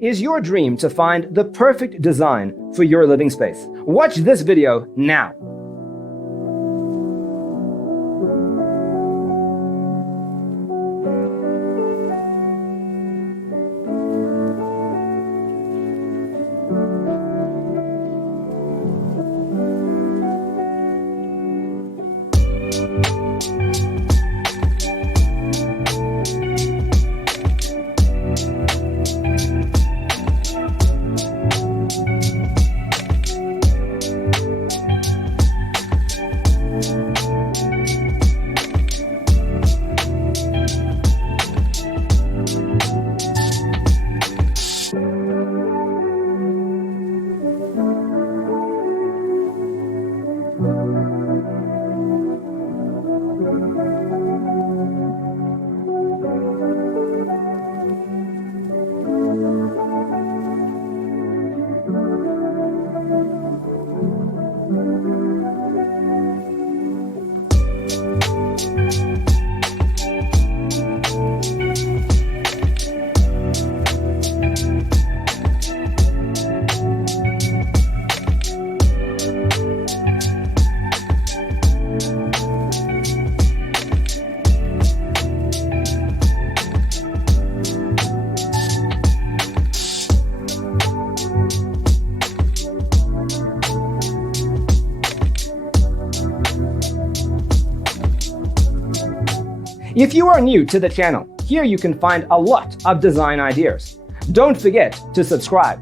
Is your dream to find the perfect design for your living space? Watch this video now. If you are new to the channel, here you can find a lot of design ideas. Don't forget to subscribe.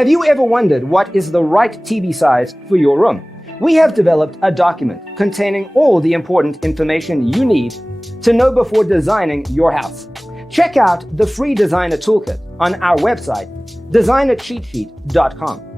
Have you ever wondered what is the right TV size for your room? We have developed a document containing all the important information you need to know before designing your house. Check out the free designer toolkit on our website, designercheatsheet.com.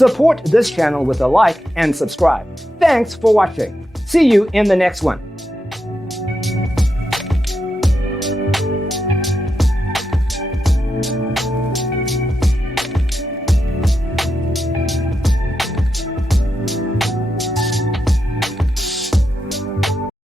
Support this channel with a like and subscribe. Thanks for watching. See you in the next one.